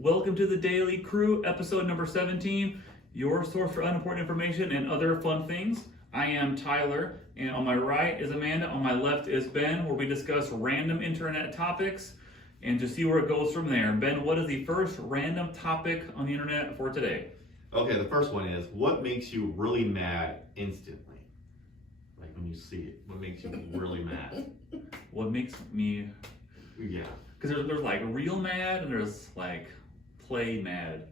Welcome to the Daily Crew, episode number 17, your source for unimportant information and other fun things. I am Tyler, and on my right is Amanda, on my left is Ben, where we discuss random internet topics and just see where it goes from there. Ben, what is the first random topic on the internet for today? Okay, the first one is, what makes you really mad instantly? Like when you see it, what makes you really mad? What makes me... Yeah. Because there's like real mad and there's like play mad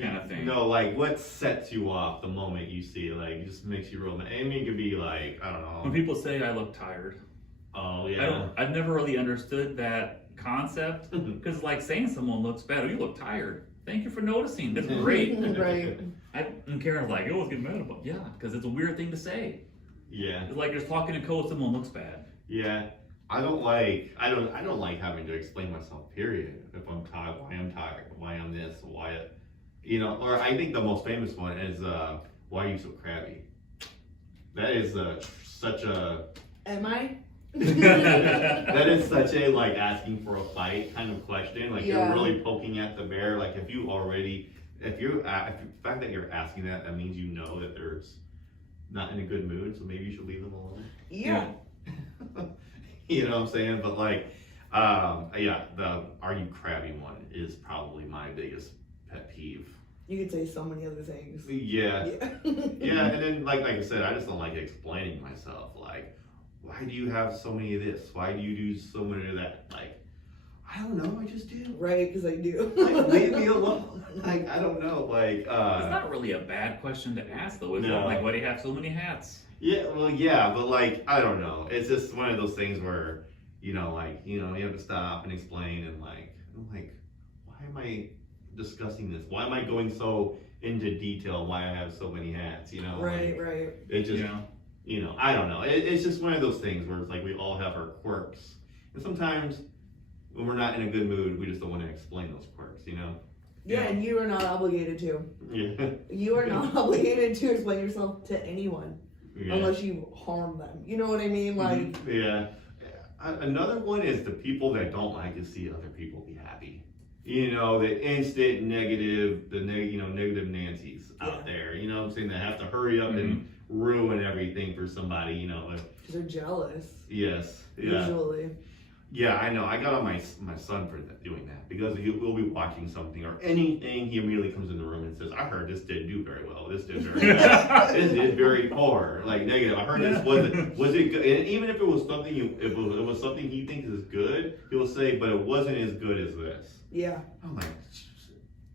kind of thing. No, like what sets you off the moment you see it? Like it just makes you real mad. I mean, it could be like, I don't know. When people say I look tired. Oh, yeah. I've never really understood that concept because it's like saying someone looks bad. Oh, you look tired. Thank you for noticing. That's great. Right. And Karen's like, I always get mad about. Yeah, because it's a weird thing to say. Yeah. It's like just talking to code, someone looks bad. Yeah. I don't like having to explain myself, period. If I'm tired, why I'm this, why, or I think the most famous one is, why are you so crabby? That is such a... Am I? That is such a, like, asking for a fight kind of question. Like, Yeah. you're really poking at the bear. Like, if the fact that you're asking that means you know that there's not in a good mood, so maybe you should leave them alone. Yeah. You know what I'm saying? But like, the are you crabby one is probably my biggest pet peeve. You could say so many other things. Yeah. Yeah. Yeah, and then like I said, I just don't like explaining myself. Like, why do you have so many of this? Why do you do so many of that? Like, I don't know, I just do. Right, because I do. Like, leave me alone. Like, I don't know. Like, It's not really a bad question to ask though, is it? No. Like, why do you have so many hats? yeah, well, yeah, but like, I don't know. It's just one of those things where, you have to stop and explain and like, I'm like, why am I discussing this? Why am I going so into detail why I have so many hats, Right, Like, right. it just, Yeah. I don't know. It's just one of those things where it's like we all have our quirks. And sometimes when we're not in a good mood, we just don't want to explain those quirks, Yeah, Yeah. and you are not obligated to. Yeah. You are not obligated to explain yourself to anyone Yeah. unless you harm them. You know what I mean? Like, Yeah. Another one is the people that don't like to see other people be happy. The instant negative, negative Nancy's out there. You know what I'm saying? They have to hurry up and ruin everything for somebody, because they're jealous. Yes. Yeah. Usually. Yeah, I know. I got on my son for doing that because we'll be watching something or anything. He immediately comes in the room and says, "I heard this didn't do very well. This did very well. This did very poor, like negative. I heard this was it good?" And even if it was something it was something he thinks is good, he'll say, "But it wasn't as good as this." Yeah. I'm like,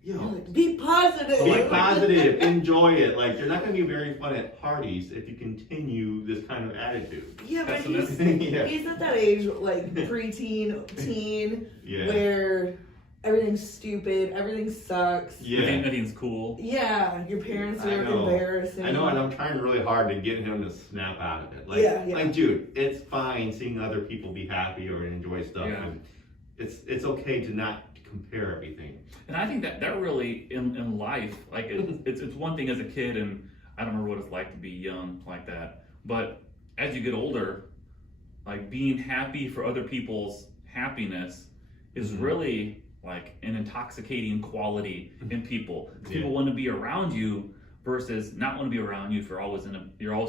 yo. You're like, be positive. So like positive, enjoy it. Like you're not gonna be very fun at parties if you continue this kind of attitude. Yeah, but Yeah. he's at that age, like preteen, teen, Yeah. where everything's stupid, everything sucks. Yeah. Nothing's cool. Yeah, your parents I are know. embarrassing. I know, and I'm trying really hard to get him to snap out of it. Like, Yeah. like, dude, it's fine seeing other people be happy or enjoy stuff. Yeah. And it's okay to not compare everything. And I think that really in life, like it's one thing as a kid, and I don't remember what it's like to be young like that. But as you get older, like being happy for other people's happiness is really like an intoxicating quality in people. 'Cause people want to be around you versus not want to be around you if you're always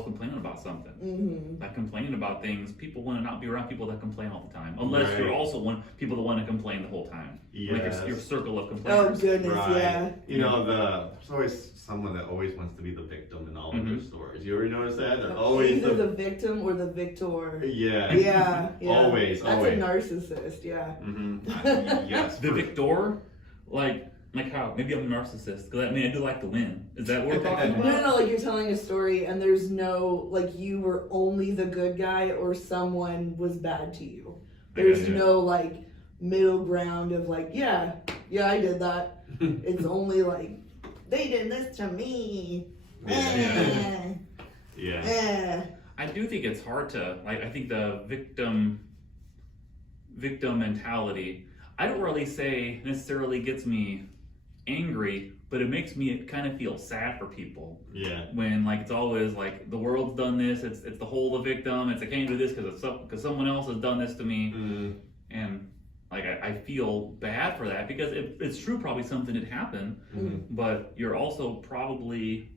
complaining about something. Mm-hmm. Like complaining about things, people want to not be around people that complain all the time, unless Right. you're also people that want to complain the whole time. Like Yes. your circle of Oh complainers. goodness, Right. yeah. There's always someone that always wants to be the victim in all of their stories. You ever notice that? They're Either always the victim or the victor. yeah. Yeah, yeah. Always, That's always. a narcissist, yeah. Yes. The victor, like how? Maybe I'm a narcissist because I do like to win. Is that what we're talking about? No, like you're telling a story and there's no, like you were only the good guy or someone was bad to you. There's no like middle ground of like, yeah, I did that. It's only like, they did this to me. Yeah. Eh, Yeah. eh. I do think it's hard to I think the victim mentality, I don't really say necessarily gets me angry, but it makes me kind of feel sad for people Yeah. when like it's always like the world's done this, it's the whole the victim, I can't do this because someone else has done this to me. Mm. And like I feel bad for that because it's true, probably something had happened, but you're also probably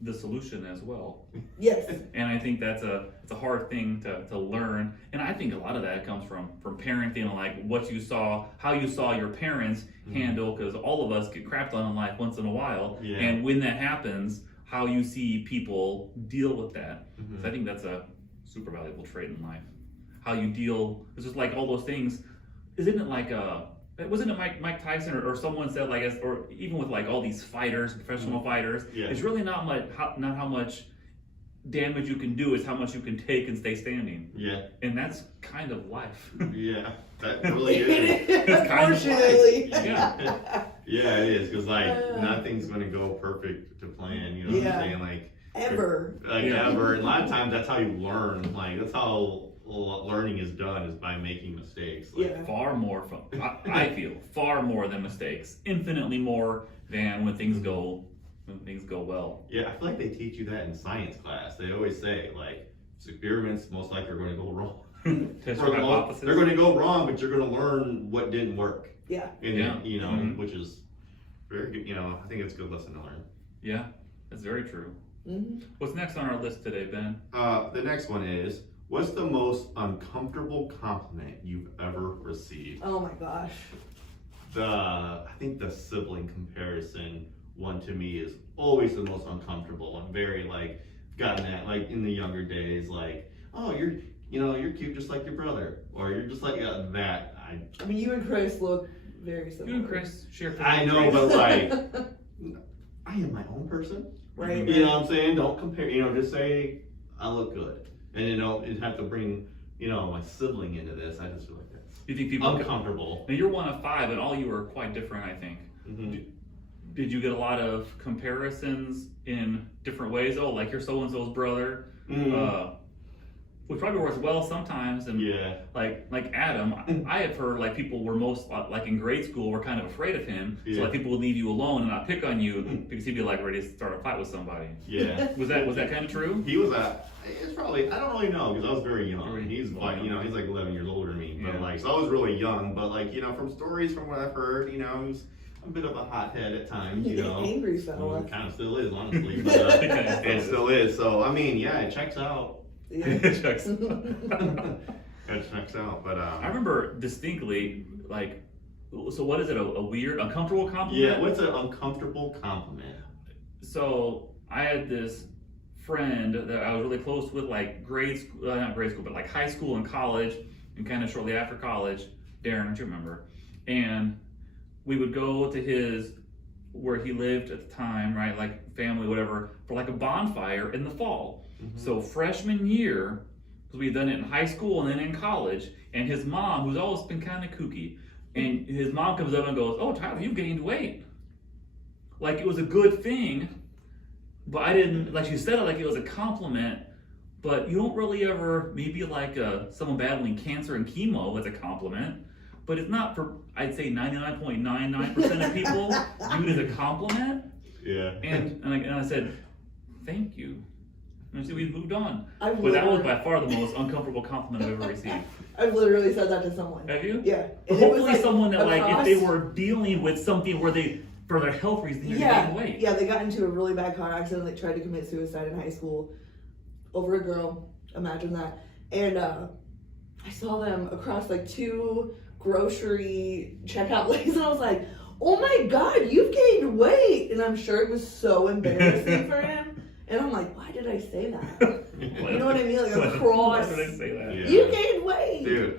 the solution as well. Yes. And I think it's a hard thing to learn. And I think a lot of that comes from parenting, like what you saw, how you saw your parents handle, because all of us get crapped on in life once in a while. Yeah. And when that happens, how you see people deal with that. So I think that's a super valuable trait in life. How you deal, it's just like all those things. Isn't it like wasn't it Mike Tyson or someone said, like, or even with like all these fighters, professional fighters, it's really not how much damage you can do, it's how much you can take and stay standing. Yeah. And that's kind of life. Yeah. That really is. It's kind of Unfortunately. life. Yeah. Yeah, it is, because like nothing's gonna go perfect to plan, you know what I'm saying? Like Ever. ever. And a lot of times that's how you learn. Like that's how learning is done, is by making mistakes. Like, Far more I feel far more than mistakes, infinitely more than when things go well. Yeah, I feel like they teach you that in science class. They always say like experiments most likely are going to go wrong. Test your hypothesis. They're going to go wrong, but you're going to learn what didn't work. Yeah. And you know, which is very good. You know, I think it's a good lesson to learn. Yeah, that's very true. What's next on our list today, Ben? The next one is, what's the most uncomfortable compliment you've ever received? Oh my gosh. I think the sibling comparison one to me is always the most uncomfortable. I'm very like gotten that like in the younger days, like, oh, you're cute just like your brother, or you're just like that. I mean, you and Chris look very similar. You and Chris share. I know, but like, I am my own person. Right. You know what I'm saying? Don't compare. You know, just say I look good, and you know, and have to bring my sibling into this. I just feel like that's You think people uncomfortable. Now you're one of 5, and all you are quite different, I think. Did you get a lot of comparisons in different ways? Oh, like you're so and so's brother, which probably works well sometimes. And like Adam, I have heard like people were most like in grade school were kind of afraid of him, so like people would leave you alone and not pick on you because he'd be like ready to start a fight with somebody. Yeah. Was that kind of true? He was it's probably, I don't really know, because I was very young. He's like, he's like 11 years older than me, but like, so I was really young, but like, from stories, from what I've heard, he was a bit of a hothead at times, Angry fella. Kind of still is, honestly, but it still is. So I mean, it checks out. It checks. It checks out. But I remember distinctly, like, so what is it? A weird, uncomfortable compliment? Yeah. What's an uncomfortable compliment? So I had this friend that I was really close with, like not grade school, but like high school and college, and kind of shortly after college. Darren, don't you remember? And we would go to where he lived at the time, right? Like family, whatever, for like a bonfire in the fall. So freshman year, because we had done it in high school and then in college, and his mom, who's always been kind of kooky, and his mom comes up and goes, "Oh, Tyler, you've gained weight." Like it was a good thing, but I didn't, like she said it like it was a compliment, but you don't really ever, maybe like someone battling cancer and chemo as a compliment, but it's not for, I'd say 99.99% of people viewed as a compliment. Yeah. And I said, "Thank you." And so we moved on. But that was by far the most uncomfortable compliment I've ever received. I've literally said that to someone. Have you? Yeah. But And it was, hopefully someone that across- like, if they were dealing with something where they, for their health reasons, they're gaining weight. Yeah, they got into a really bad car accident. They tried to commit suicide in high school over a girl. Imagine that. And I saw them across like 2 grocery checkout lanes, and I was like, "Oh my God, you've gained weight!" And I'm sure it was so embarrassing for him. And I'm like, "Why did I say that?" You know what I mean? Like across. Why did I say that? Yeah. You gained weight, dude.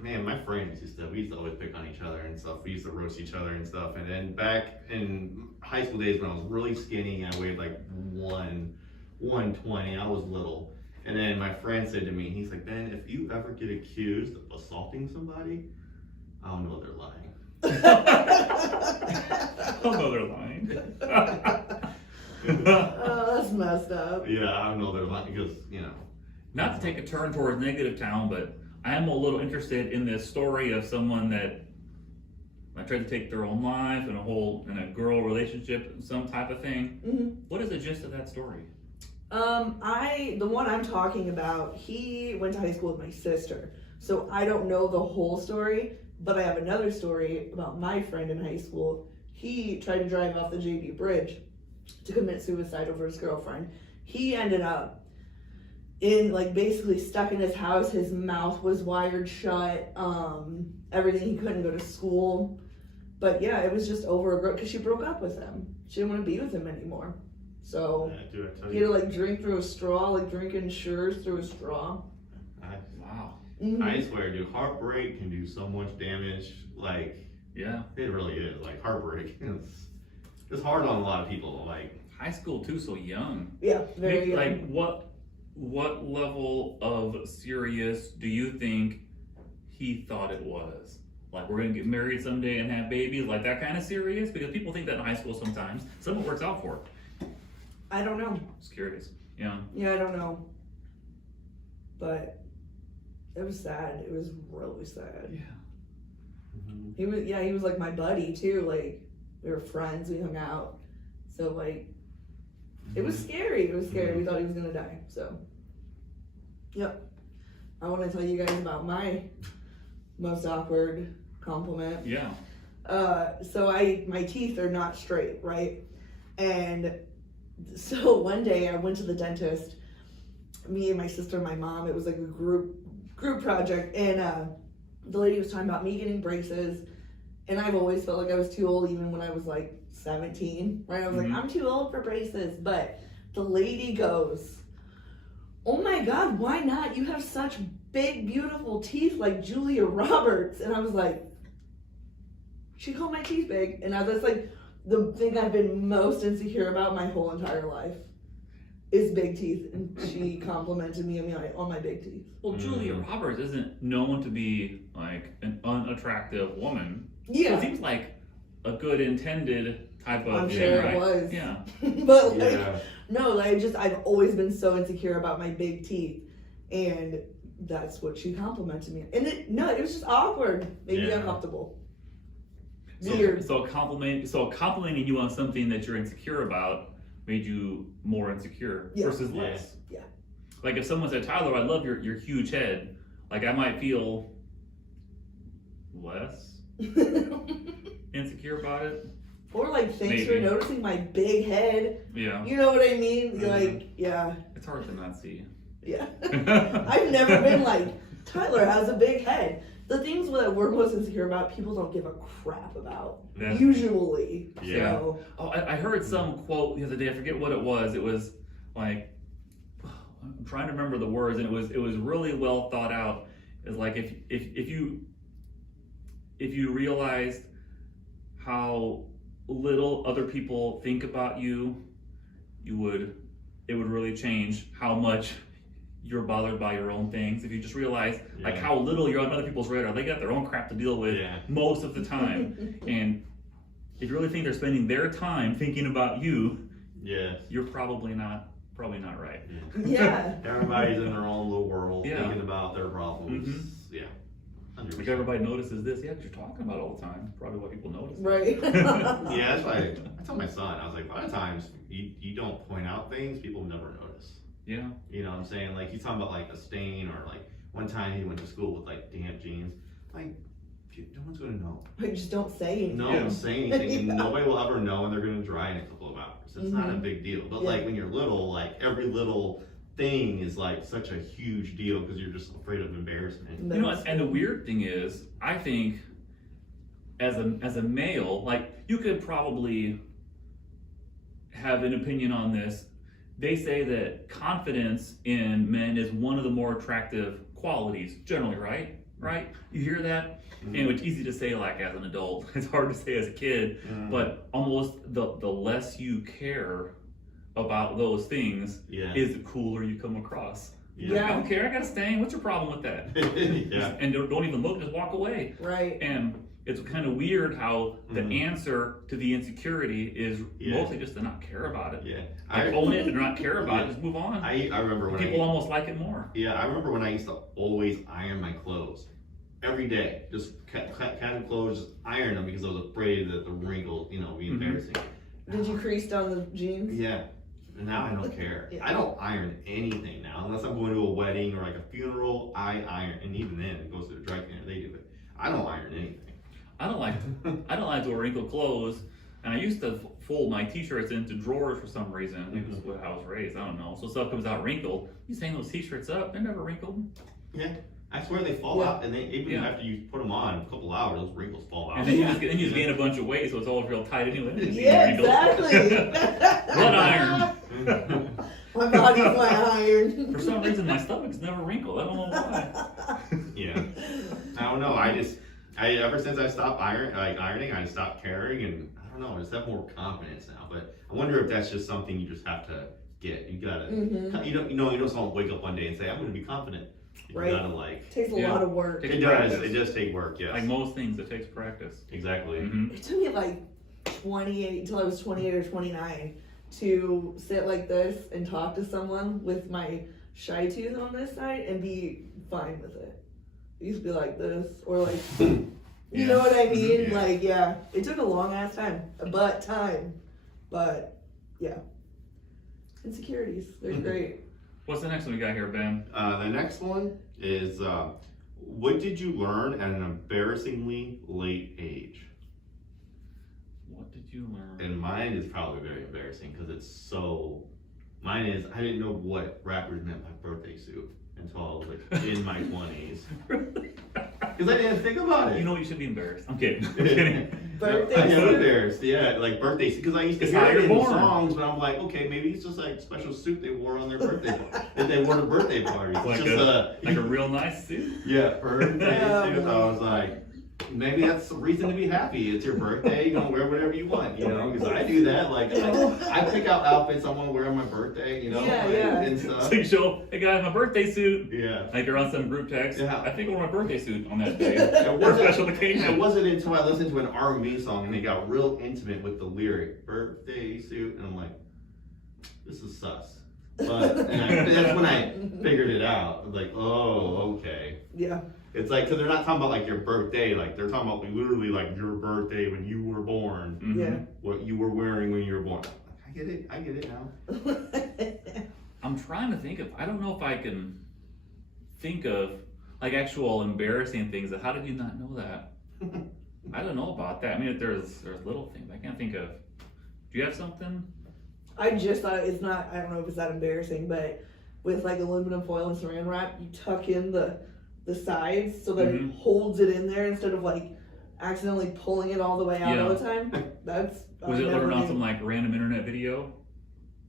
Man, my friends we used to always pick on each other and stuff. We used to roast each other and stuff. And then back in high school days when I was really skinny, I weighed like 120. I was little. And then my friend said to me, he's like, "Ben, if you ever get accused of assaulting somebody, I'll know they're lying." Oh no, they're lying. Oh, that's messed up. Yeah, I know they're lying because Not to take a turn towards negative town, but I am a little interested in this story of someone that tried to take their own life in a girl relationship, some type of thing. What is the gist of that story? The one I'm talking about, he went to high school with my sister, so I don't know the whole story, But I have another story about my friend in high school. He tried to drive off the JB Bridge to commit suicide over his girlfriend. He ended up in like basically stuck in his house. His mouth was wired shut. Everything. He couldn't go to school. But yeah, it was just over a girl because she broke up with him. She didn't want to be with him anymore. So Yeah, dude, I tell he had you, to like drink through a straw, like drinking Sures through a straw. Wow. Mhm. I swear, dude, heartbreak can do so much damage. Like, Yeah. it really is. Like, heartbreak it's hard on a lot of people. Like, High school too, so young. Yeah, very Like what level of serious do you think he thought it was? Like we're gonna get married someday and have babies, like that kind of serious? Because people think that in high school sometimes. Some of it works out for it. I don't know. Just curious. Yeah. Yeah, I don't know. But it was sad. It was really sad. Yeah. He was like my buddy too. Like we were friends, we hung out. So like it was scary. It was scary. We thought he was gonna die. So yep. I wanna tell you guys about my most awkward compliment. Yeah. So my teeth are not straight, right? And so one day I went to the dentist, me and my sister and my mom. It was like a group project, and the lady was talking about me getting braces, and I've always felt like I was too old, even when I was like 17, right? I was like, I'm too old for braces, but the lady goes, oh my God, why not? You have such big, beautiful teeth like Julia Roberts. And I was like, she called my teeth big, and that's like the thing I've been most insecure about my whole entire life is big teeth, and she complimented me on my big teeth. Well, Julia Roberts isn't known to be like an unattractive woman. So it Yeah, seems like a good intended type of I'm thing, sure right? it was. Yeah. But like, Yeah. no, I've always been so insecure about my big teeth, and that's what she complimented me. And it was just awkward, made me Yeah. uncomfortable. So, Weird. So complimenting you on something that you're insecure about made you more insecure Yeah. versus less. Yeah. Like if someone said, Tyler, I love your huge head, like I might feel less insecure about it. Or like, thanks for Maybe. noticing my big head. Yeah. You know what I mean? Mhm. Like, yeah, It's hard to not see. yeah. I've never been like, Tyler has a big head. The things that we're most insecure about, people don't give a crap about. Yeah. Usually. Yeah. So, Oh, I heard some quote the other day. I forget what it was. It was like, I'm trying to remember the words, and it was really well thought out. It's like if you realized how little other people think about you, it would really change how much you're bothered by your own things. If you just realize like Yeah. how little you're on other people's radar, they got their own crap to deal with Yeah. most of the time. And if you really think they're spending their time thinking about you, Yes. you're probably not right. yeah. Everybody's in their own little world, Yeah. thinking about their problems. Mhm. Yeah. 100%. Like everybody notices this, yeah, because you're talking about it all the time. Probably what people notice. Right. Yeah, that's why I tell my son, I was like, a lot of times you don't point out things, people never notice. Yeah. You know what I'm saying? Like, he's talking about like a stain, or like one time he went to school with like damp jeans. Like, no one's gonna know. Like, just don't say anything. No Yeah. one's saying anything, and Yeah. nobody will ever know, and they're gonna dry in a couple of hours. It's not a big deal. But Yeah. like when you're little, like every little thing is like such a huge deal because you're just afraid of embarrassment. You know, and the weird thing is, I think as a male, like you could probably have an opinion on this. They say that confidence in men is one of the more attractive qualities, generally, right? Right? You hear that? And it's easy to say like as an adult. It's hard to say as a kid. But almost the less you care about those things Yeah. is the cooler you come across. Yeah. I don't care, I got a stain. What's your problem with that? Yeah. And don't even look, just walk away. Right. And it's kind of weird how the Mhm. answer to the insecurity is Yeah. mostly just to not care about it. Yeah. Like, own it and not care about it, just move on. I remember when People almost like it more. I remember when I used to always iron my clothes every day. Just casual clothes, just iron them because I was afraid that the wrinkles, you know, be Mhm. embarrassing. Did you crease down the jeans? Yeah. And now I don't care. Yeah. I don't iron anything now unless I'm going to a wedding or like a funeral. I iron, and even then it goes to the dry cleaner. They do it. I don't iron anything. I don't like to wear wrinkled clothes, and I used to fold my t-shirts into drawers for some reason. I think it was how I was raised. I don't know. So stuff comes out wrinkled. You hang those t-shirts up, they're never wrinkled. Yeah, I swear they fall out, and they even after you put them on a couple hours, those wrinkles fall out. And then you just gain a bunch of weight, so it's all real tight anyway. Yeah, exactly. Blood iron. My body's my iron. For some reason, my stomach's never wrinkled. I don't know why. Yeah, I don't know. I ever since I stopped ironing, I stopped caring, and I don't know. I just have more confidence now. But I wonder if that's just something you just have to get. You gotta, you don't just want to wake up one day and say, I'm going to be confident. You Right. gotta like. Takes a lot of work. Takes It does. practice. It does take work. Yes. Like most things, it takes practice. Exactly. It took me like 28 until I was 28 or 29 to sit like this and talk to someone with my shy tooth on this side and be fine with it. I used to be like this or like, you know what I mean? Yeah. Like, yeah, it took a long ass time, but yeah. Insecurities, they're great. What's the next one we got here, Ben? The next one is what did you learn at an embarrassingly late age? What did you learn? And mine is probably very embarrassing because it's so. Mine is I didn't know what rappers meant by birthday suit until I was like in my 20s. Because I didn't think about it. You know you should be embarrassed. I'm kidding. I'm kidding. Birthday I am suit? embarrassed, yeah, like birthday suit. Because I used to It's hear how it you're in born. songs, but I'm like, okay, maybe it's just like special suit they wore on their birthday, that they wore to birthday parties. It's Like just like a real nice suit. yeah, birthday Yeah, suit. boy. I was like, maybe that's a reason to be happy. It's your birthday, you're gonna wear whatever you want, you know? Because I do that. Like, I pick out outfits I want to wear on my birthday, you know, Yeah, like, yeah. and So stuff. you show, hey guys, my birthday suit. Yeah. Like you're on some group text. Yeah. I think I wore my birthday suit on that day. It Or wasn't- special It occasion. wasn't until I listened to an R&B song and they got real intimate with the lyric "birthday suit," and I'm like, "This is sus." But that's when I figured it out. I was like, "Oh, okay." Yeah. It's like because they're not talking about like your birthday, like they're talking about like, literally like your birthday when you were born, Mhm. Yeah. what you were wearing when you were born. I get it now. I'm trying to think of. I don't know if I can think of like actual embarrassing things. How did you not know that? I don't know about that. I mean, there's little things I can't think of. Do you have something? I just thought it's not, I don't know if it's that embarrassing, but with like aluminum foil and saran wrap, you tuck in the sides so that it holds it in there instead of like accidentally pulling it all the way out Yeah. all the time. That's Was I it never learned on knew. some like random internet video?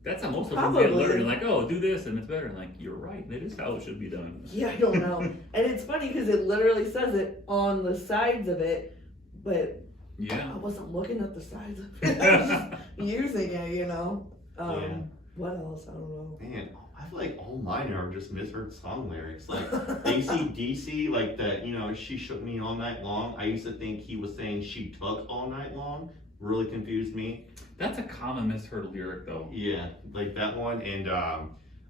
That's how most of them get Probably. learned. Like, oh, do this and it's better. And like, you're right. That is how it should be done. Yeah, I don't know. And it's funny because it literally says it on the sides of it, but I Yeah. wasn't looking at the sides of it. I was just using it, you know. Yeah. What else? I don't know. Man, I feel like all mine are just misheard song lyrics. Like AC/DC, like that, you know, she shook me all night long. I used to think he was saying she took all night long. Really confused me. That's a common misheard lyric, though. Yeah, like that one, and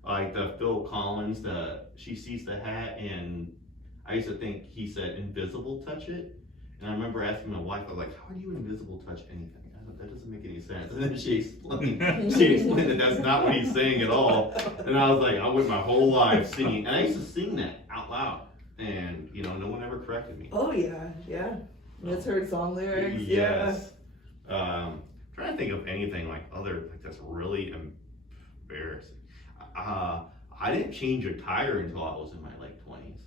like the Phil Collins, the she sees the hat, and I used to think he said invisible touch it, and I remember asking my wife, I was like, how do you invisible touch anything? That doesn't make any sense. And then she explained that that's not what he's saying at all, and I was like, I went my whole life singing, and I used to sing that out loud, and you know, no one ever corrected me. Oh yeah. Misheard song lyrics. Yes. Trying to think of anything like that's really embarrassing. I didn't change a tire until I was in my like 20s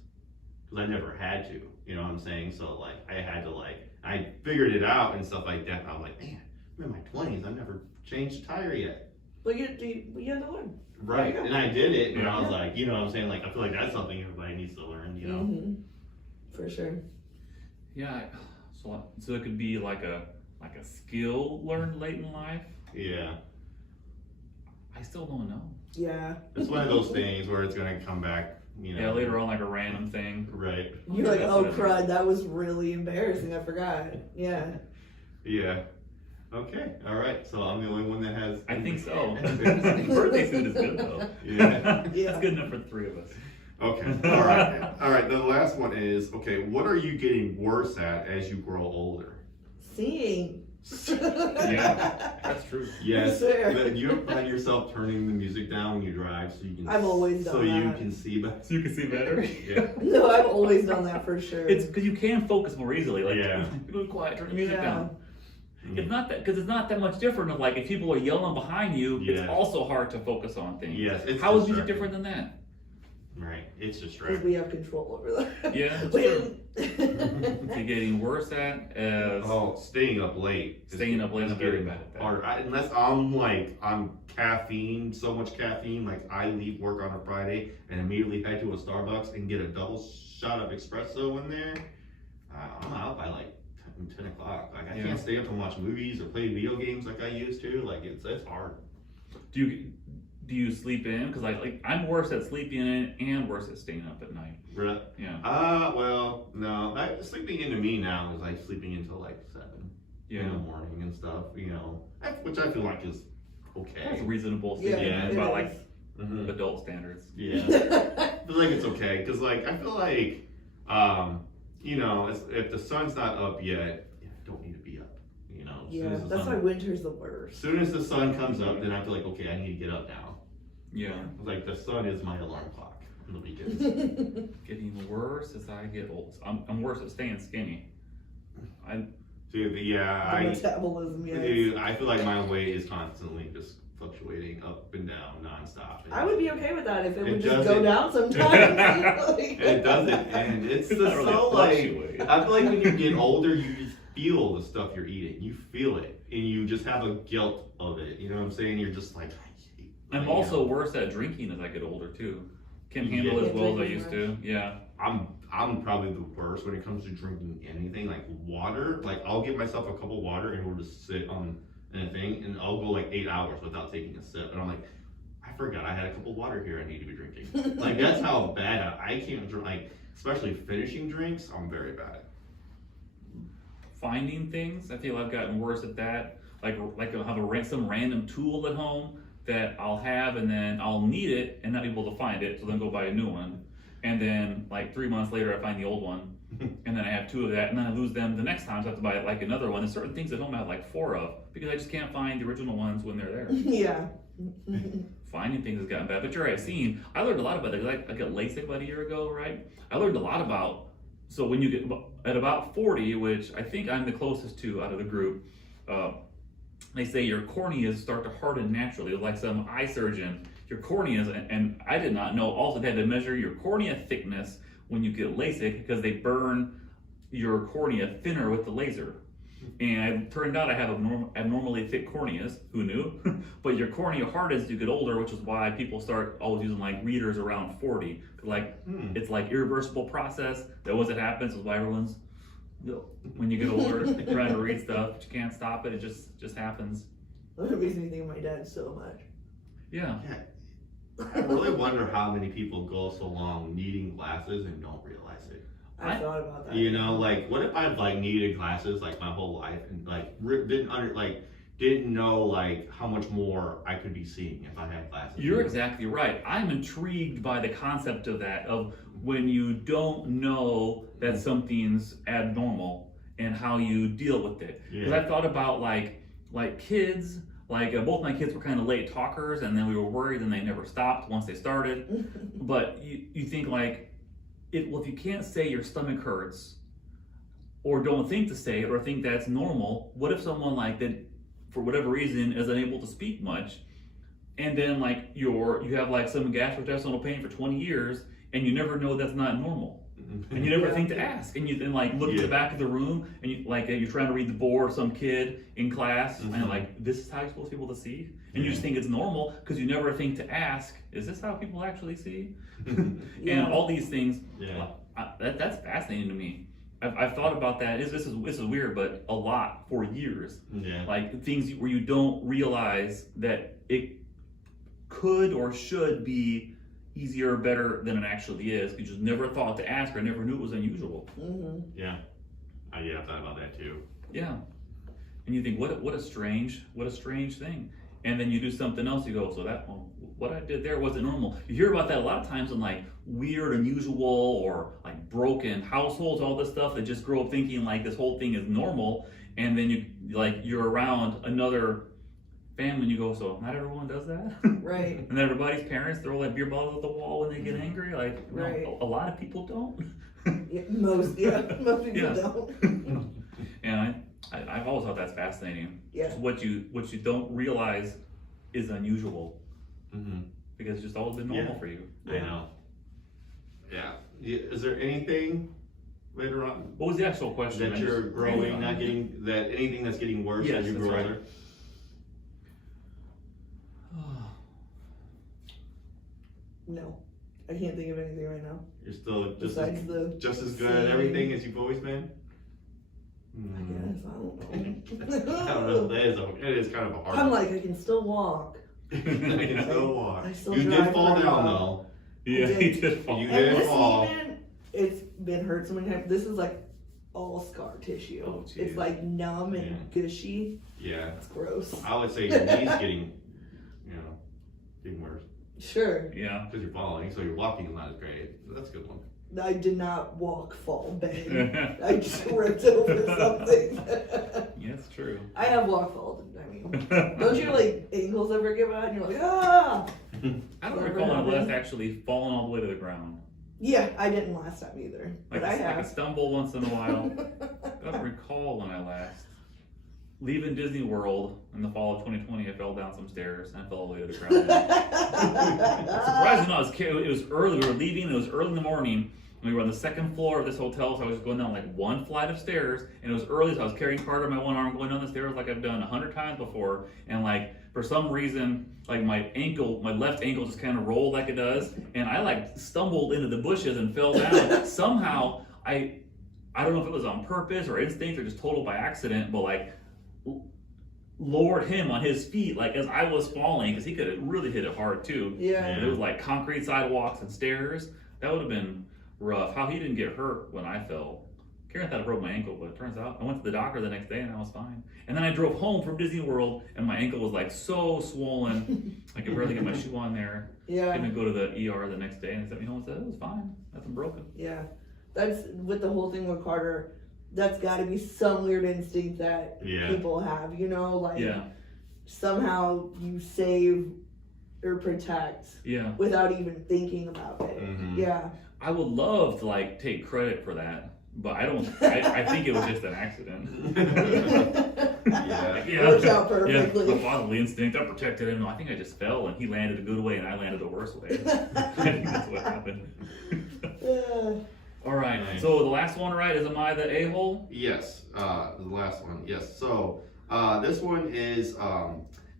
because I never had to. You know what I'm saying? So like I had to I figured it out and stuff like that. And I was like, man, I'm in my 20s. I never changed a tire yet. Well, you had to learn. Right. And I did it, and Yeah. I was like, you know what I'm saying? Like I feel like that's something everybody needs to learn. You know? Mm-hmm. For sure. Yeah. So it could be like a skill learned late in life. Yeah. I still don't know. Yeah. It's one of those things where it's gonna come back. You know. Yeah, later on, like a random thing. Right. You're like, That's oh what I crud, that was really embarrassing. I forgot. Yeah. Yeah. Okay. All right. So I'm the only one that has. I think so. Embarrassing. Birthday suit is good though. Yeah. Yeah. That's good enough for the three of us. Okay. All right. All right. The last one is okay. What are you getting worse at as you grow older? Seeing. Yeah. That's true. Yes. Sure. But you ever find yourself turning the music down when you drive so you can I've always so done you that. can see better? So you can see better. Yeah. No, I've always done that for sure. It's because you can focus more easily. Like, Yeah. go quiet, turn the music Yeah. down. It's not that because it's not that much different. Of like if people are yelling behind you, Yeah. it's also hard to focus on things. Yes. It's How is music distracting. different than that? Right. It's because distracting. we have control over that. Yeah, that's When- Is it getting worse at as Oh, staying up late. Staying up late, is I'm very getting bad at that. harder. Unless I'm caffeine, so much caffeine, like I leave work on a Friday and immediately head to a Starbucks and get a double shot of espresso in there. I'm out by like 10 o'clock. Like I Yeah. can't stay up and watch movies or play video games like I used to. Like it's hard. do you sleep in? Because like I'm worse at sleeping in and worse at staying up at night. Really? Yeah, Well, no. Sleeping into me now is like sleeping until like 7 in yeah. the morning and stuff. Which I feel like is That's okay. reasonable Yeah, sleeping it in by is. like Mhm. adult standards. Yeah. I feel like it's okay because like I feel like if the sun's not up yet, I don't need to be up. As soon Yeah, as the that's why sun, winter's the as worst. soon as the sun comes up, then I feel like okay, I need to get up now. Yeah, Like the sun is my alarm clock on the weekends. getting worse as I get old. I'm worse at staying skinny. Dude, The metabolism, yes. dude, I feel like my weight is constantly just fluctuating up and down nonstop. I would be okay with that if it It would just doesn't- go down sometimes. It doesn't, and it's It's just not really so like. fluctuate. I feel like when you get older, you just feel the stuff you're eating. You feel it, and you just have a guilt of it. You know what I'm saying? You're just like, I hate. I'm also worse at drinking as I get older too. Can't handle Yeah. it as well as I Drinking used to. Yeah. I'm probably the worst when it comes to drinking anything like water. Like I'll get myself a cup of water and we'll just sit on a thing, and I'll go like 8 hours without taking a sip, and I'm like, I forgot I had a cup of water here I need to be drinking. Like that's how bad I can't drink. Like especially finishing drinks, I'm very bad. Finding things, I feel I've gotten worse at that. Like I'll have some random tool at home that I'll have and then I'll need it and not be able to find it, so then go buy a new one. And then like 3 months later I find the old one. And then I have 2 of that and then I lose them the next time, so I have to buy like another one. There's certain things at home I have like 4 of because I just can't find the original ones when they're there. Yeah. Finding things has gotten bad, but you're right. I learned a lot about it. I got LASIK about a year ago, right? I learned a lot about, so when you get at about 40, which I think I'm the closest to out of the group, they say your corneas start to harden naturally. Like some eye surgeon, your corneas, and I did not know, also they had to measure your cornea thickness when you get LASIK because they burn your cornea thinner with the laser. And it turned out I have abnormally thick corneas. Who knew? But your cornea hardens as you get older, which is why people start always using like readers around 40. Like it's like irreversible process. That once it happens is why everyone's when you get older trying to read stuff, but you can't stop it. It just happens. That makes me think of my dad so much. Yeah. I really wonder how many people go so long needing glasses and don't realize it. I thought about that. Like what if I've like needed glasses like my whole life and like didn't know like how much more I could be seeing if I had glasses. You're exactly right. I'm intrigued by the concept of that, of when you don't know that something's abnormal and how you deal with it. Because Yeah. I thought about like kids, both my kids were kind of late talkers, and then we were worried and they never stopped once they started. But you think like, if you can't say your stomach hurts, or don't think to say it, or think that's normal, what if someone like that, for whatever reason, is unable to speak much, and then like you have like some gastrointestinal pain for 20 years, and you never know that's not normal, and you never think to ask, and you then like look at the back of the room, and you're trying to read the board, some kid in class, and you're like, this is how you're supposed to be able to see, and you just think it's normal because you never think to ask, is this how people actually see? And all these things, Yeah. that's fascinating to me. I've thought about that. This is weird, but a lot for years. Yeah. Like things where you don't realize that it could or should be easier or better than it actually is. You just never thought to ask or never knew it was unusual. Yeah. I thought about that too. Yeah. And you think, what a strange thing. And then you do something else, you go, so what I did there wasn't normal. You hear about that a lot of times in like weird, unusual, or like broken households, all this stuff that just grow up thinking like this whole thing is normal, and then you're around another family and you go, so not everyone does that? Right. And then everybody's parents throw like beer bottles at the wall when they get angry. Like, no, Right. a lot of people don't. Yeah, most people Yeah. don't. And I've always thought that's fascinating. Yeah. Just what you don't realize is unusual Mm-hmm. because it's just always been normal Yeah. for you. I know. Yeah. Is there anything later on What was the actual question? that I you're just- growing, not getting, that anything that's getting worse Yes, as you that's grow right. older? No, I can't think of anything right now. You're still Besides the just as good at same. everything as you've always been? I Hmm. guess, I don't know. I don't know. It is kind of a hard I'm one. like, I can still walk. I can still walk. I still You drive did fall pretty down well. though. Yeah, I he did. did fall. You And did this fall. even, it's been hurt so many times. This is like all scar tissue. Oh, geez. It's like numb and gushy. Yeah. It's gross. I would say your knees getting, getting worse. Sure, Yeah. Because you're falling, so your walking is not as great. That's a good one. I did not walk, fall, bang. I tripped over something. Yeah, it's true. I have walk, fall. I mean, don't your like ankles ever give out and you're like, ah? I don't Never recall my happened. left actually falling all the way to the ground. Yeah, I didn't last time either, Like, but I I could have. stumble once in a while. I don't recall when I last. Leaving Disney World in the fall of 2020, I fell down some stairs and I fell all the way to the ground. Surprisingly, no, it was early. We were leaving. It was early in the morning. And we were on the second floor of this hotel, so I was going down like one flight of stairs. And it was early, so I was carrying Carter in my one arm, going down the stairs like I've done 100 times before. And like for some reason, like my left ankle just kind of rolled like it does, and I like stumbled into the bushes and fell down. Somehow, I don't know if it was on purpose or instinct or just total by accident, but like lowered him on his feet like as I was falling because he could have really hit it hard too. Yeah. And it was like concrete sidewalks and stairs. That would have been rough. How he didn't get hurt when I fell. Karen thought I broke my ankle, but it turns out I went to the doctor the next day and I was fine. And then I drove home from Disney World and my ankle was like so swollen. I could barely get my shoe on there. Yeah. I had to go to the ER the next day and they sent me home and said it was fine. Nothing broken. Yeah, that's with the whole thing with Carter. That's got to be some weird instinct that Yeah. people have, like Yeah. somehow you save or protect Yeah. without even thinking about it. Mhm. Yeah, I would love to like take credit for that, but I don't. I think it was just an accident. Yeah. Yeah. Worked out perfectly. Yeah, the bodily instinct. I protected him. I think I just fell and he landed a good way and I landed a worse way. I think that's what happened. All right. Nice. So the last one, right? Is am I the a-hole? Yes, the last one. Yes. So this one is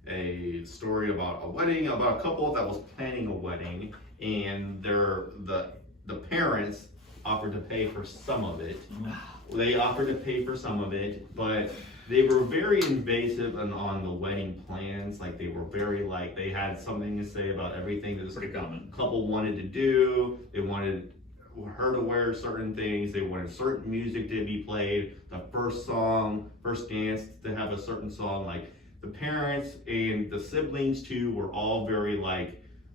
a story about a wedding, about a couple that was planning a wedding, and the parents offered to pay for some of it. They offered to pay for some of it, but they were very invasive on the wedding plans. Like they were very they had something to say about everything that this Pretty common. couple wanted to do. They wanted her to wear certain things. They wanted certain music to be played. The first dance to have a certain song. Like the parents and the siblings too were all very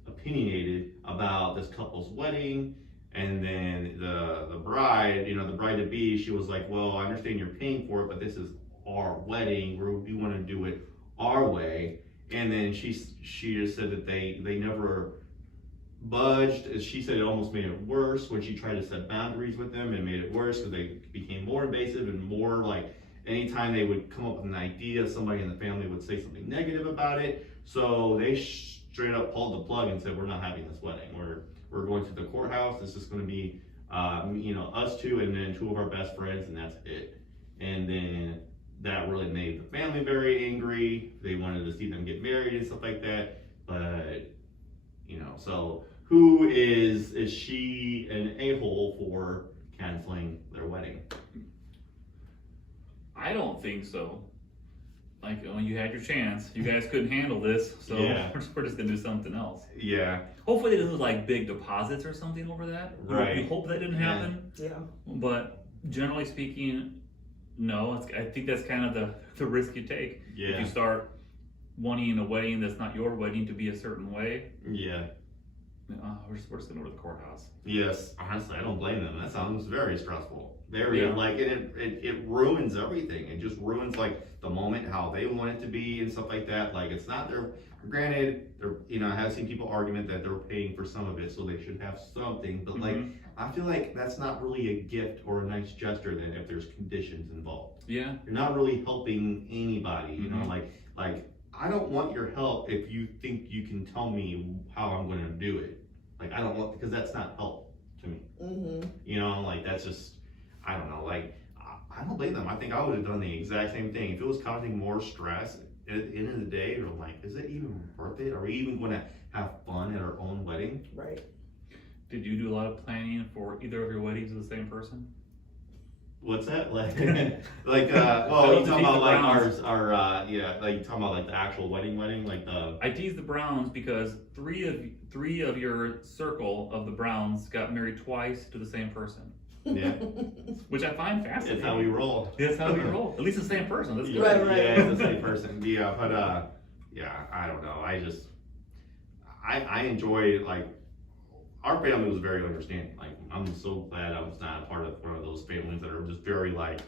opinionated about this couple's wedding. And then the bride, the bride to be, she was like, well, I understand you're paying for it, but this is our wedding. We want to do it our way. And then she just said that they never budged. As she said, it almost made it worse when she tried to set boundaries with them. It made it worse because they became more invasive and more anytime they would come up with an idea, somebody in the family would say something negative about it. So they straight up pulled the plug and said, we're not having this wedding. We're going to the courthouse. This is going to be, us two and then two of our best friends, and that's it. And then that really made the family very angry. They wanted to see them get married and stuff like that. But, so who is she an a-hole for canceling their wedding? I don't think so. When you had your chance, you guys couldn't handle this, so Yeah. we're just gonna do something else. Yeah. Hopefully they didn't do big deposits or something over that. Right. We hope that didn't Yeah. happen. yeah, But generally speaking, no. I think that's kind of the risk you take. If Yeah. you start wanting a wedding that's not your wedding to be a certain way, Yeah. we're just gonna go to the courthouse. Yes, honestly, I don't blame them. That sounds very stressful. Very, Yeah. like, it ruins everything. It just ruins, like, the moment, how they want it to be and stuff like that. Like, it's not their, granted, they're, I have seen people argument that they're paying for some of it, so they should have something. But, like, Mhm. I feel like that's not really a gift or a nice gesture then if there's conditions involved. Yeah. You're not really helping anybody, Mhm. like, I don't want your help if you think you can tell me how I'm gonna do it. Like, I don't want, because that's not help to me. Mm-hmm. Like, that's just, I don't know, like, I don't blame them. I think I would have done the exact same thing. If it was causing more stress at the end of the day, I'm like, is it even worth it? Are we even gonna have fun at our own wedding? Right. Did you do a lot of planning for either of your weddings with the same person? What's that? Like, I well, love you to talking tease about the like Browns. yeah, like you talking about like the actual wedding, like the, I teased the Browns because three of your circle of the Browns got married twice to the same person, yeah, which I find fascinating. it's how we roll. That's how we roll. At least the same person. That's good. Right, right. Yeah, it's the same person. Yeah, but yeah, I don't know. I enjoy, like, our family was very understanding. Like, I'm so glad I was not a part of one of those families that are just very, like,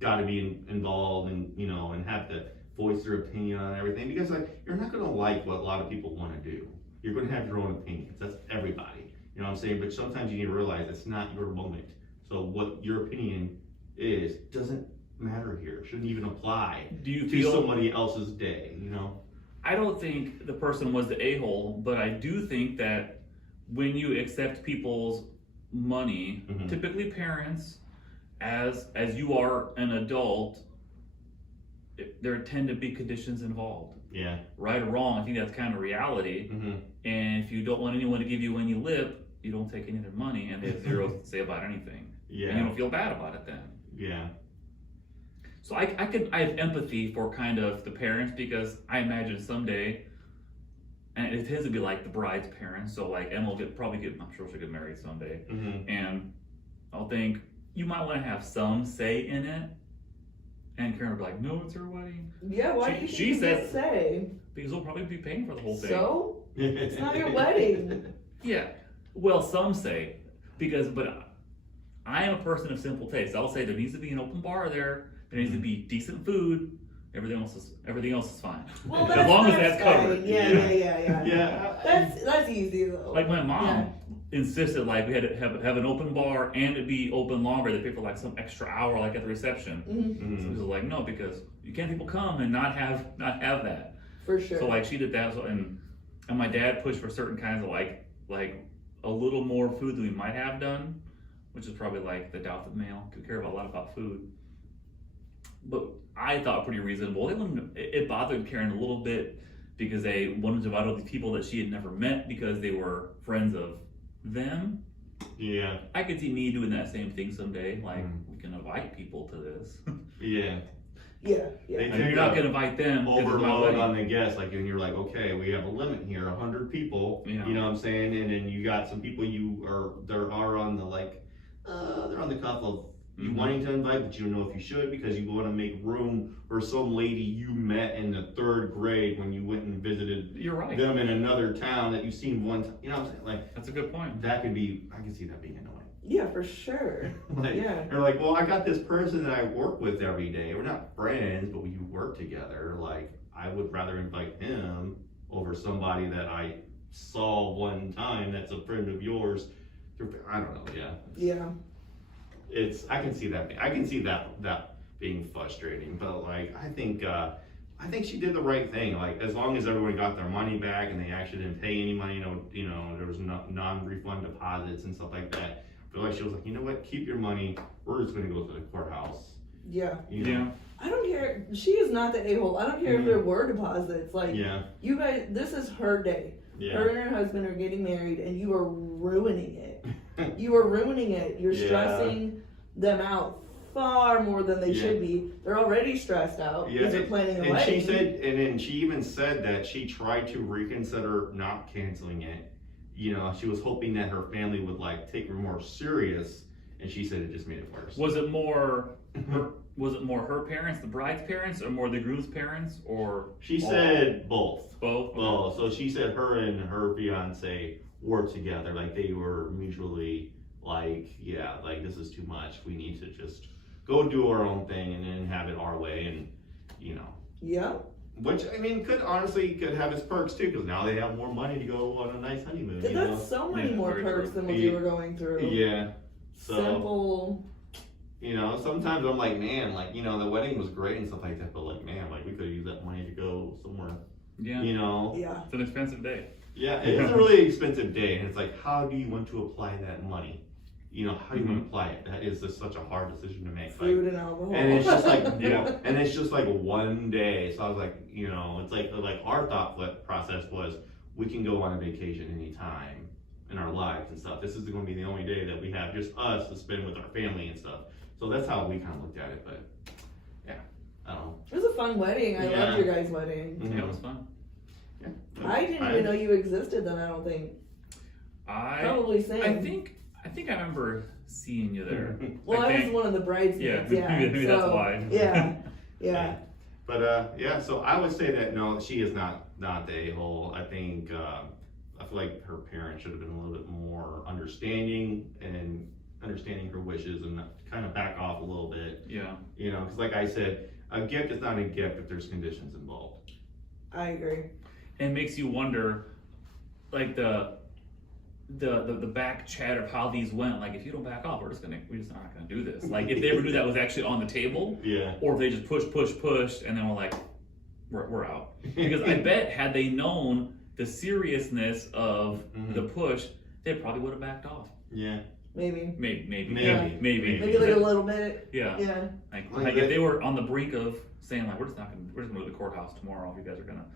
got to be involved and, and have to voice their opinion on everything. Because, like, you're not going to like what a lot of people want to do. You're going to have your own opinions. That's everybody. You know what I'm saying? But sometimes you need to realize it's not your moment. So what your opinion is doesn't matter here. Shouldn't even apply Do you to feel? somebody else's day, I don't think the person was the a-hole, but I do think that when you accept people's money, Mhm. typically parents, as you are an adult, there tend to be conditions involved. Yeah. Right or wrong, I think that's kind of reality. Mm-hmm. And if you don't want anyone to give you any lip, you don't take any of their money, and they have zero to say about anything. And you Yeah. don't feel bad about it then. Yeah. So I have empathy for kind of the parents, because I imagine someday, and it tends to be like the bride's parents. So like Emma will probably get, I'm sure she'll get married someday, Mm-hmm. and I'll think you might want to have some say in it. And Karen will be like, "No, it's her wedding," Yeah, why do you She think you said- get say? because they'll probably be paying for the whole thing. So? It's not your wedding. Yeah, well, some say, but I am a person of simple taste. I'll say there needs to be an open bar there. There needs to be decent food. Everything else is fine. Well, as long as that's fine. covered. Yeah. Yeah. That's easy though. Like my mom Yeah. insisted, like we had to have an open bar and it be open longer. They pay for like some extra hour, like at the reception. Mhm. So we was like, no, because you can't have people come and not have that. For sure. So like she did that, and my dad pushed for certain kinds of like a little more food than we might have done, which is probably like the doubt that male could care a lot about food. But I thought pretty reasonable. It bothered Karen a little bit because they wanted to invite all these people that she had never met because they were friends of them. Yeah. I could see me doing that same thing someday. Like Mm. we can invite people to this. Yeah. Yeah. They And you're not gonna invite them because it's my overload wedding. on the guests, like, and you're like, okay, we have a limit here, 100 people. Yeah. You know what I'm saying? And then you got some people there are on the, like, they're on the cuff of you Mhm. wanting to invite, but you don't know if you should because you want to make room for some lady you met in the 3rd grade when you went and visited You're right. them in another town that you've seen one time. You know what I'm saying? Like, That's a good point. I can see that being annoying. Yeah, for sure. Like, Yeah. they're like, well, I got this person that I work with every day. We're not friends, but we work together. Like, I would rather invite him over somebody that I saw one time that's a friend of yours. I don't know, yeah. Yeah. I can see that being frustrating, but like, I think she did the right thing. Like, as long as everyone got their money back and they actually didn't pay any money, there was no non-refund deposits and stuff like that. But like, she was like, you know what, keep your money. We're just gonna go to the courthouse. Yeah. You know? Yeah. I don't care. She is not the a-hole. I don't care if there were deposits. Like, Yeah. you guys, this is her day. Yeah. Her and her husband are getting married, and you are ruining it. You are ruining it. You're Yeah. stressing them out far more than they Yeah. should be. They're already stressed out because they're planning a and wedding. she even said that she tried to reconsider not canceling it. You know, she was hoping that her family would like take her more serious, and she said it just made it worse. Was it more her parents, the bride's parents, or more the groom's parents, or She all? said both. Both? Well, so she said her and her fiance work together. Like they were mutually like, yeah, like this is too much. We need to just go do our own thing and then have it our way, and Yeah. which I mean could have its perks too, because now they have more money to go on a nice honeymoon. That's so many Yeah, more very perks true. than what you were going through. Yeah. So Simple. sometimes I'm like, man, like the wedding was great and stuff like that, but like, man, like we could use that money to go somewhere. Yeah. Yeah. It's an expensive day. Yeah, it is a really expensive day, and it's like, how do you want to apply that money? How do you want to apply it? That is just such a hard decision to make. Like, Food and alcohol. and it's just like, Yeah. and it's just like one day. So I was like, it's like our thought process was, we can go on a vacation anytime in our lives and stuff. This is going to be the only day that we have just us to spend with our family and stuff. So that's how we kind of looked at it. But yeah, I don't know. It was a fun wedding. I Yeah. loved your guys' wedding. Mhm. Yeah, it was fun. Yeah. I didn't even know you existed then, I don't think. Probably same. I think I remember seeing you there. Well, I was think. one of the bridesmaids. Yeah, maybe so, that's why. Yeah. But yeah, so I would say that no, she is not the a-hole. I think I feel like her parents should have been a little bit more understanding and understanding her wishes and kind of back off a little bit. Yeah. Because like I said, a gift is not a gift if there's conditions involved. I agree. And it makes you wonder, like the back chat of how these went. Like, if you don't back off, we're just not gonna do this. Like, if they ever knew that was actually on the table, Yeah. or if they just push, and then we're like, we're out. Because I bet had they known the seriousness of the push, they probably would have backed off. Yeah. Maybe. Maybe. Maybe. Maybe like a little bit. Yeah. Yeah. Like if they were on the brink of saying like, we're just gonna go to the courthouse tomorrow if you guys are gonna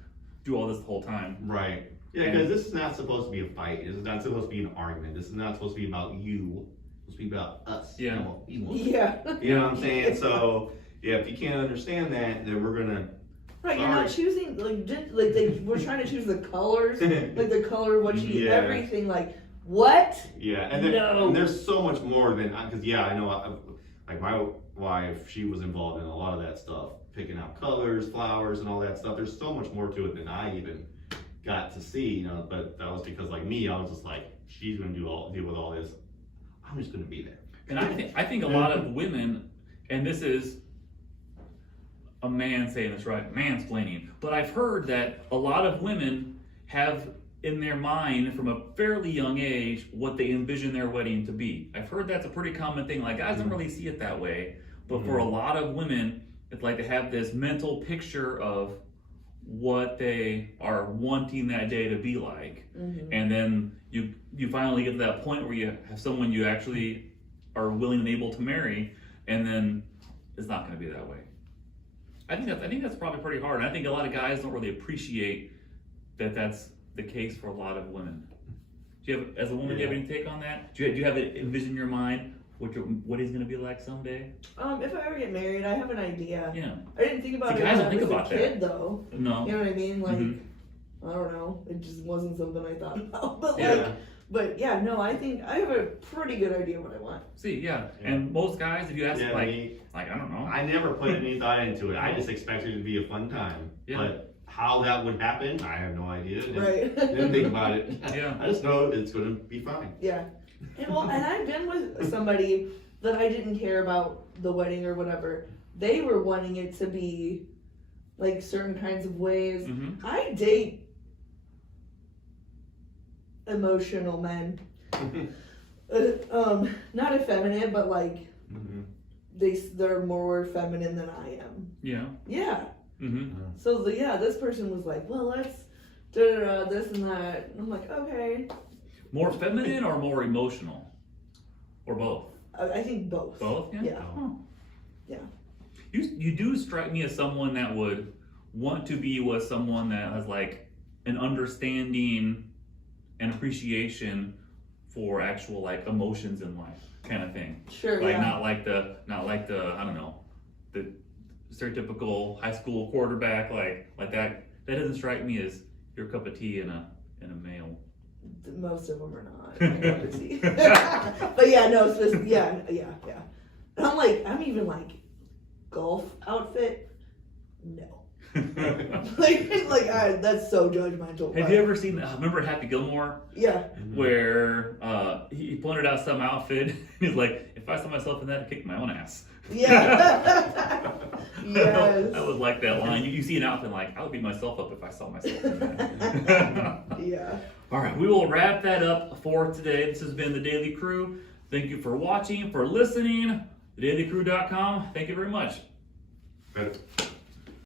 do all this the whole time. Right. Yeah, because this is not supposed to be a fight. This is not supposed to be an argument. This is not supposed to be about you. It's supposed to be about us. Yeah. And what we want. Yeah. You know what I'm saying? So yeah, if you can't understand that, then we're gonna. Right, you're not choosing we're trying to choose the colors, like the color of what she Yeah. everything. Like what? Yeah, and, and there's so much more than because I know like my wife, she was involved in a lot of that stuff, picking out colors, flowers, and all that stuff. There's so much more to it than I even got to see, but that was because like me, I was just like, she's gonna deal with all this. I'm just gonna be there. And I think a lot of women, and this is a man saying this, right? Mansplaining. But I've heard that a lot of women have in their mind from a fairly young age what they envision their wedding to be. I've heard that's a pretty common thing. Like, guys don't really see it that way. But for a lot of women, it's like they have this mental picture of what they are wanting that day to be like. And then you finally get to that point where you have someone you actually are willing and able to marry, and then it's not going to be that way. I think that's probably pretty hard. And I think a lot of guys don't really appreciate that that's the case for a lot of women. Do you have, as a woman, do you have any take on that? Do you have it envision in your mind what he's going to be like someday? If I ever get married, I have an idea. Yeah. I didn't think about See, it guys when I don't was think a about that. kid, though. No. You know what I mean? Like, Mhm. I don't know. It just wasn't something I thought about. But Yeah. no, I think I have a pretty good idea what I want. See, yeah. And most guys, if you ask, Yeah, I don't know. I never put any thought into it. I just expected it to be a fun time. Yeah. But how that would happen, I have no idea. Right. Didn't think about it. Yeah. I just know it's gonna be fine. Yeah. And I've been with somebody that I didn't care about the wedding or whatever. They were wanting it to be like certain kinds of ways. Mm-hmm. I date emotional men. Not effeminate, but like they're more feminine than I am. Yeah. Yeah. Mm-hmm. So this person was like, well, let's this and that. And I'm like, okay. More feminine or more emotional? Or both? I think both. Both? Yeah. Yeah. Huh. Yeah. You do strike me as someone that would want to be with someone that has like an understanding and appreciation for actual like emotions in life kind of thing. Sure. Like yeah. not like the I don't know, the stereotypical high school quarterback like that. That doesn't strike me as your cup of tea in a male. Most of them are not. But yeah, no, it's just yeah. And I'm even like golf outfit. No. That's so judgmental. Have you ever seen? Remember Happy Gilmore, Yeah. where he pointed out some outfit? He's like, if I saw myself in that, I'd kick my own ass. Yeah. Yes. I would like that line. You see an outfit like, I would beat myself up if I saw myself in that. Yeah. All right, we will wrap that up for today. This has been the Daily Crew. Thank you for watching, for listening. TheDailyCrew.com. Thank you very much. Better.